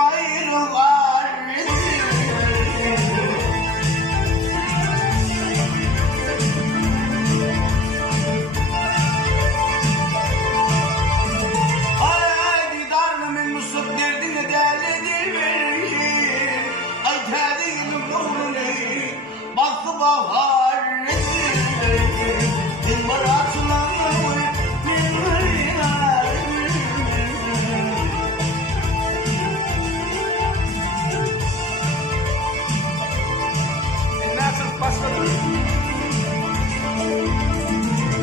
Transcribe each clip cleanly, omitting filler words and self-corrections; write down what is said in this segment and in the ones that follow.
ayrılar. Ay didarımın musluk derdine derledir verir. Ay terliğinin nurunu baktı bahar.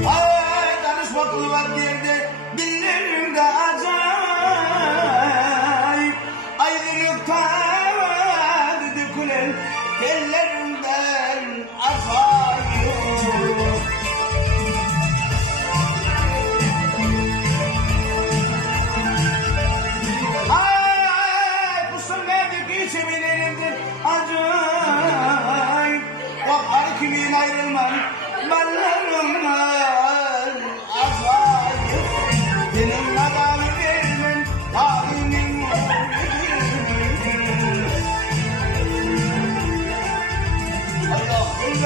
Ay danışmaklı var yerde dillerimde acayip. Ayrılıktan dökülen tellerimden acayip. Ay kusur neredeki çeviririmdir acayip. Bak her kimin ayrılmam ballarımdan acayip. Benim nadamı vermem talimin Allah'ım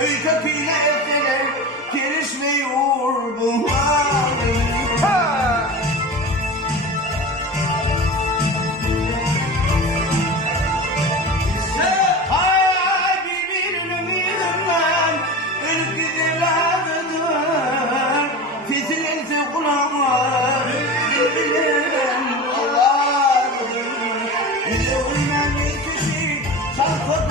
Öyküyle ettiler, gelişmiyor bunlar. Hay birbirinin yüzünden ölüp giderlerdir. Kesilirse kulağlar, birbirinin ağlardır. Bize uymayan bir kişi çarpıp